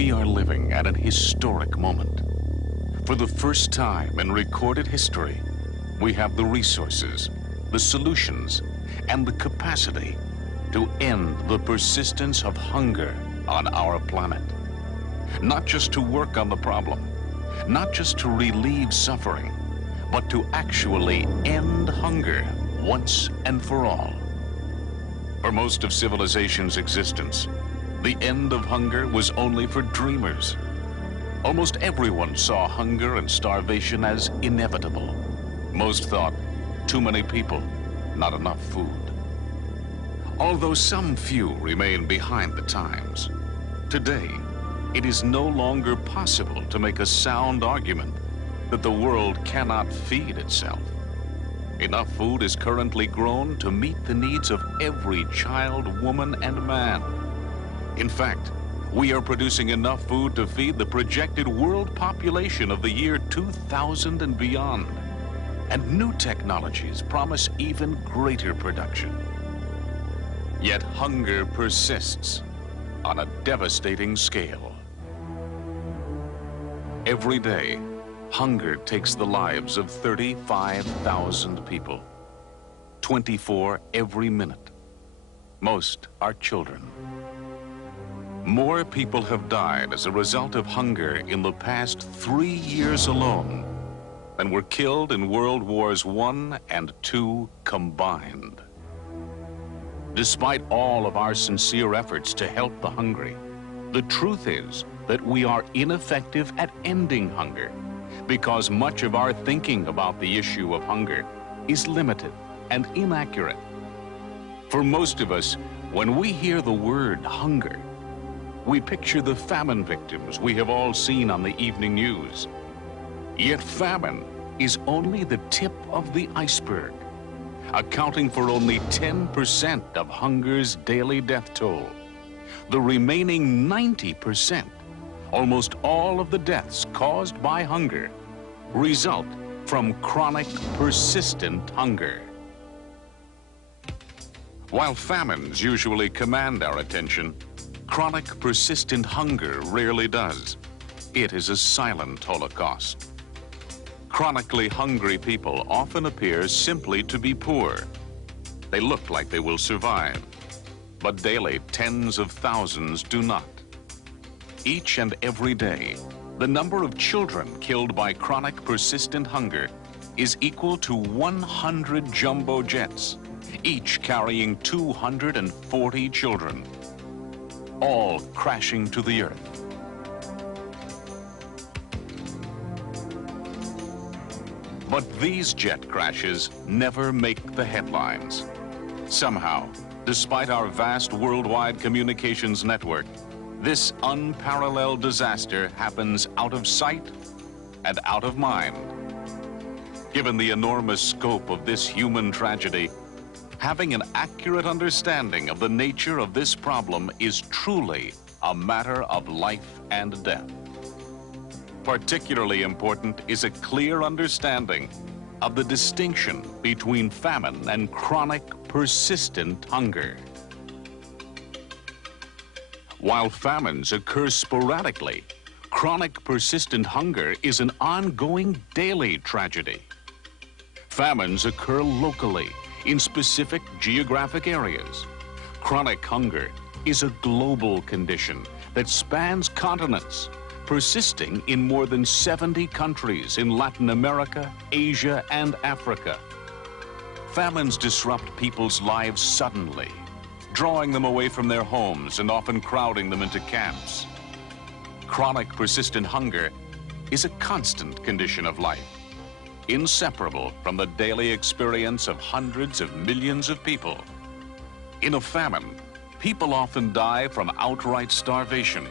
We are living at an historic moment. For the first time in recorded history, we have the resources, the solutions, and the capacity to end the persistence of hunger on our planet. Not just to work on the problem, not just to relieve suffering, but to actually end hunger once and for all. For most of civilization's existence, the end of hunger was only for dreamers. Almost everyone saw hunger and starvation as inevitable. Most thought, too many people, not enough food. Although some few remain behind the times, today it is no longer possible to make a sound argument that the world cannot feed itself. Enough food is currently grown to meet the needs of every child, woman, and man. In fact, we are producing enough food to feed the projected world population of the year 2000 and beyond. And new technologies promise even greater production. Yet hunger persists on a devastating scale. Every day, hunger takes the lives of 35,000 people. 24 every minute. Most are children. More people have died as a result of hunger in the past 3 years alone than were killed in World Wars I and II combined. Despite all of our sincere efforts to help the hungry, the truth is that we are ineffective at ending hunger because much of our thinking about the issue of hunger is limited and inaccurate. For most of us, when we hear the word hunger, we picture the famine victims we have all seen on the evening news. Yet famine is only the tip of the iceberg, accounting for only 10% of hunger's daily death toll. The remaining 90%, almost all of the deaths caused by hunger, result from chronic, persistent hunger. While famines usually command our attention, chronic, persistent hunger rarely does. It is a silent holocaust. Chronically hungry people often appear simply to be poor. They look like they will survive, but daily tens of thousands do not. Each and every day, the number of children killed by chronic, persistent hunger is equal to 100 jumbo jets, each carrying 240 children, all crashing to the earth. But these jet crashes never make the headlines. Somehow, despite our vast worldwide communications network, this unparalleled disaster happens out of sight and out of mind. Given the enormous scope of this human tragedy, having an accurate understanding of the nature of this problem is truly a matter of life and death. Particularly important is a clear understanding of the distinction between famine and chronic, persistent hunger. While famines occur sporadically, chronic, persistent hunger is an ongoing daily tragedy. Famines occur locally in specific geographic areas. Chronic hunger is a global condition that spans continents, persisting in more than 70 countries in Latin America, Asia, and Africa. Famines disrupt people's lives suddenly, drawing them away from their homes and often crowding them into camps. Chronic, persistent hunger is a constant condition of life, inseparable from the daily experience of hundreds of millions of people. In a famine, people often die from outright starvation,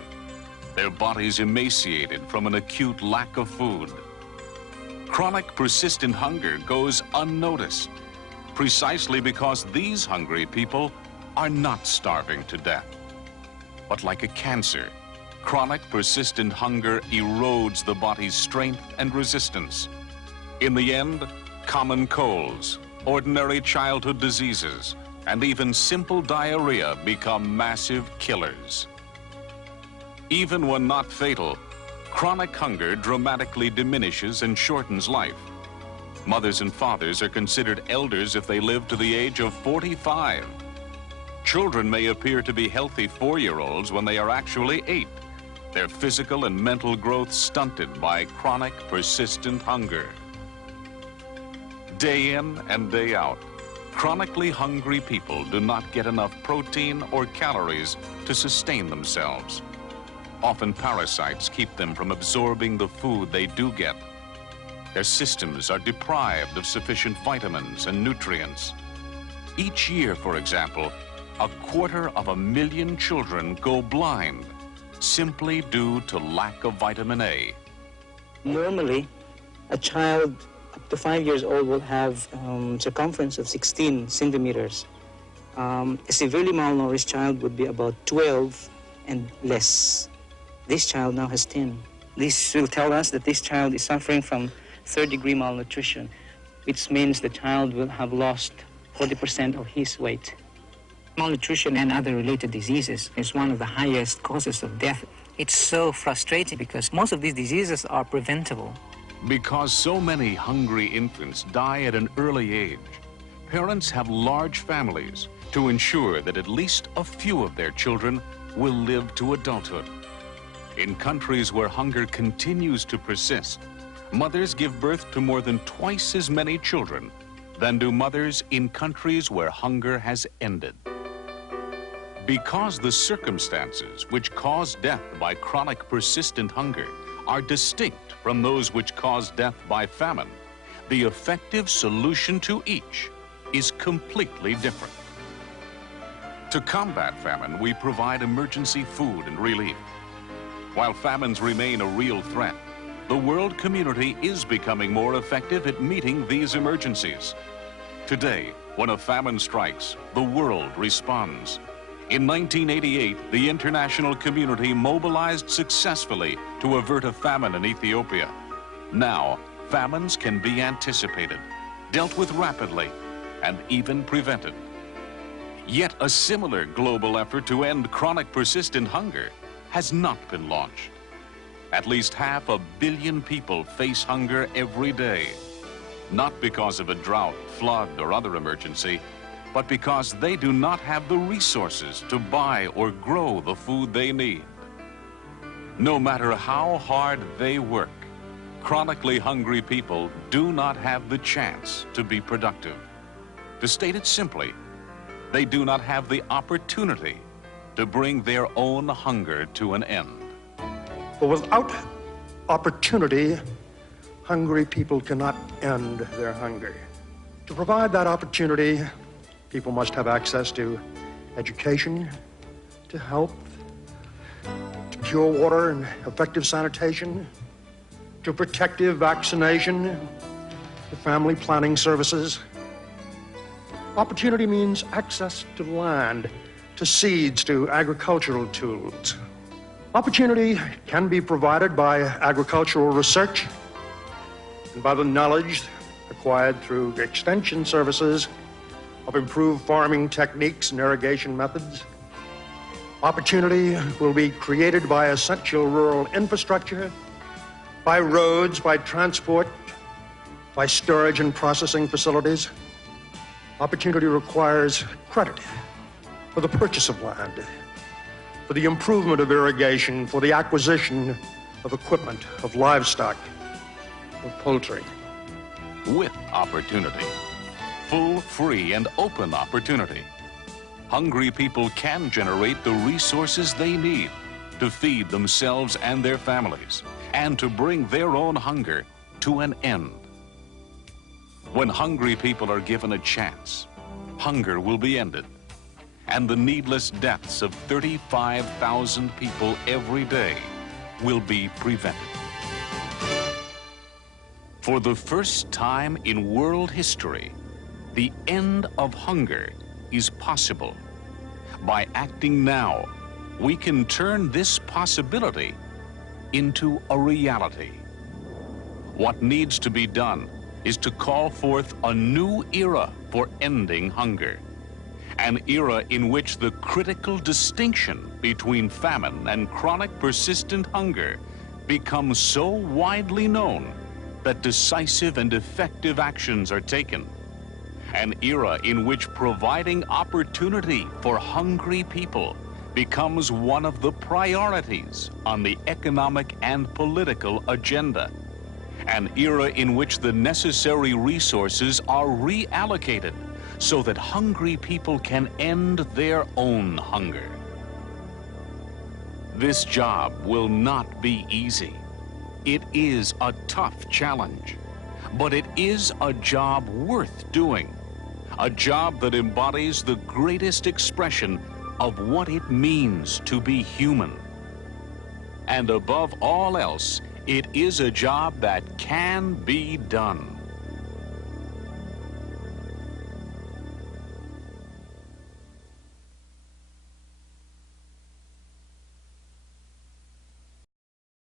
their bodies emaciated from an acute lack of food. Chronic, persistent hunger goes unnoticed, precisely because these hungry people are not starving to death. But like a cancer, chronic, persistent hunger erodes the body's strength and resistance. In the end, common colds, ordinary childhood diseases, and even simple diarrhea become massive killers. Even when not fatal, chronic hunger dramatically diminishes and shortens life. Mothers and fathers are considered elders if they live to the age of 45. Children may appear to be healthy 4-year-olds when they are actually 8. Their physical and mental growth stunted by chronic, persistent hunger. Day in and day out, chronically hungry people do not get enough protein or calories to sustain themselves. Often parasites keep them from absorbing the food they do get. Their systems are deprived of sufficient vitamins and nutrients. Each year, for example, 250,000 children go blind simply due to lack of vitamin A. Normally, a child up to 5 years old will have circumference of 16 centimeters. A severely malnourished child would be about 12 and less. This child now has 10. This will tell us that this child is suffering from third-degree malnutrition, which means the child will have lost 40% of his weight. Malnutrition and other related diseases is one of the highest causes of death. It's so frustrating because most of these diseases are preventable. Because so many hungry infants die at an early age, parents have large families to ensure that at least a few of their children will live to adulthood. In countries where hunger continues to persist, mothers give birth to more than twice as many children than do mothers in countries where hunger has ended. Because the circumstances which cause death by chronic persistent hunger are distinct from those which cause death by famine, the effective solution to each is completely different. To combat famine, we provide emergency food and relief. While famines remain a real threat, the world community is becoming more effective at meeting these emergencies. Today, when a famine strikes, the world responds. In 1988, the international community mobilized successfully to avert a famine in Ethiopia. Now, famines can be anticipated, dealt with rapidly, and even prevented. Yet a similar global effort to end chronic persistent hunger has not been launched. At least 500 million people face hunger every day, not because of a drought, flood, or other emergency, but because they do not have the resources to buy or grow the food they need. No matter how hard they work, chronically hungry people do not have the chance to be productive. To state it simply, they do not have the opportunity to bring their own hunger to an end. But without opportunity, hungry people cannot end their hunger. To provide that opportunity, people must have access to education, to health, to pure water and effective sanitation, to protective vaccination, to family planning services. Opportunity means access to land, to seeds, to agricultural tools. Opportunity can be provided by agricultural research and by the knowledge acquired through extension services of improved farming techniques and irrigation methods. Opportunity will be created by essential rural infrastructure, by roads, by transport, by storage and processing facilities. Opportunity requires credit for the purchase of land, for the improvement of irrigation, for the acquisition of equipment, of livestock, of poultry. With opportunity, full, free, and open opportunity, hungry people can generate the resources they need to feed themselves and their families, and to bring their own hunger to an end. When hungry people are given a chance, hunger will be ended, and the needless deaths of 35,000 people every day will be prevented. For the first time in world history, the end of hunger is possible. By acting now, we can turn this possibility into a reality. What needs to be done is to call forth a new era for ending hunger, an era in which the critical distinction between famine and chronic persistent hunger becomes so widely known that decisive and effective actions are taken. An era in which providing opportunity for hungry people becomes one of the priorities on the economic and political agenda. An era in which the necessary resources are reallocated so that hungry people can end their own hunger. This job will not be easy. It is a tough challenge, but it is a job worth doing, a job that embodies the greatest expression of what it means to be human. And above all else, it is a job that can be done.